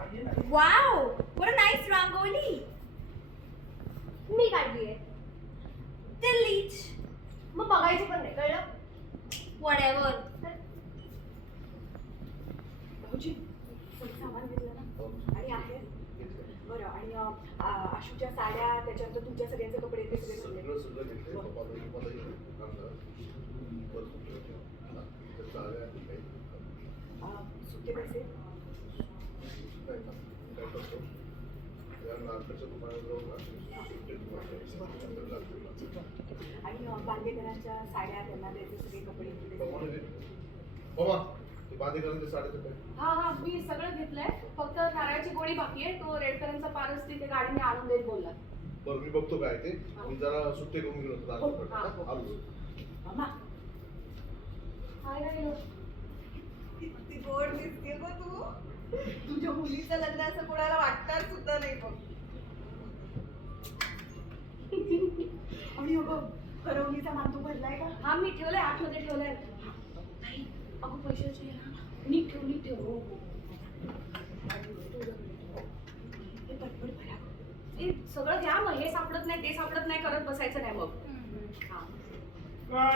Wow, what a nice rangoli. मी काढलीये. Delete. मग बघायची पण नाही, कळलं? Whatever. भाऊजी सामान घेतलं ना आणि आहे बरं. आणि आशूच्या साड्या त्याच्यानंतर तुमच्या सगळ्यांचे कपडे ते सगळे सुट्टे पैसे आणि बांदेकरांच्या साड्या त्यांना द्यायचे सगळे कपडे. हा हा, मी सगळं घेतलंय. फक्त नारळाची गोळी बाकी आहे. तो रेडकरांचा पारस तिथे गाडीने आणून देत बोलला. बरं मी बघतो काय ते. मी जरा सुट्टे करून गेलो आलो. मामा काय राहिलं? किती गोड दिसते गो तू. तुझ्या मुलीचं लग्न असं कोणाला वाटणार सुद्धा नाही बघ. आणि अगं करवणीचा मान तू भरलाय का? हा मी ठेवलाय, आतमध्ये ठेवलाय. नाही अगं पैशाची आहे ना, नीट ठेव नीट ठेव. हे पटपट भरा. हे सगळं घ्या, मग हे सापडत नाही ते सापडत नाही करत बसायचं नाही मग. हा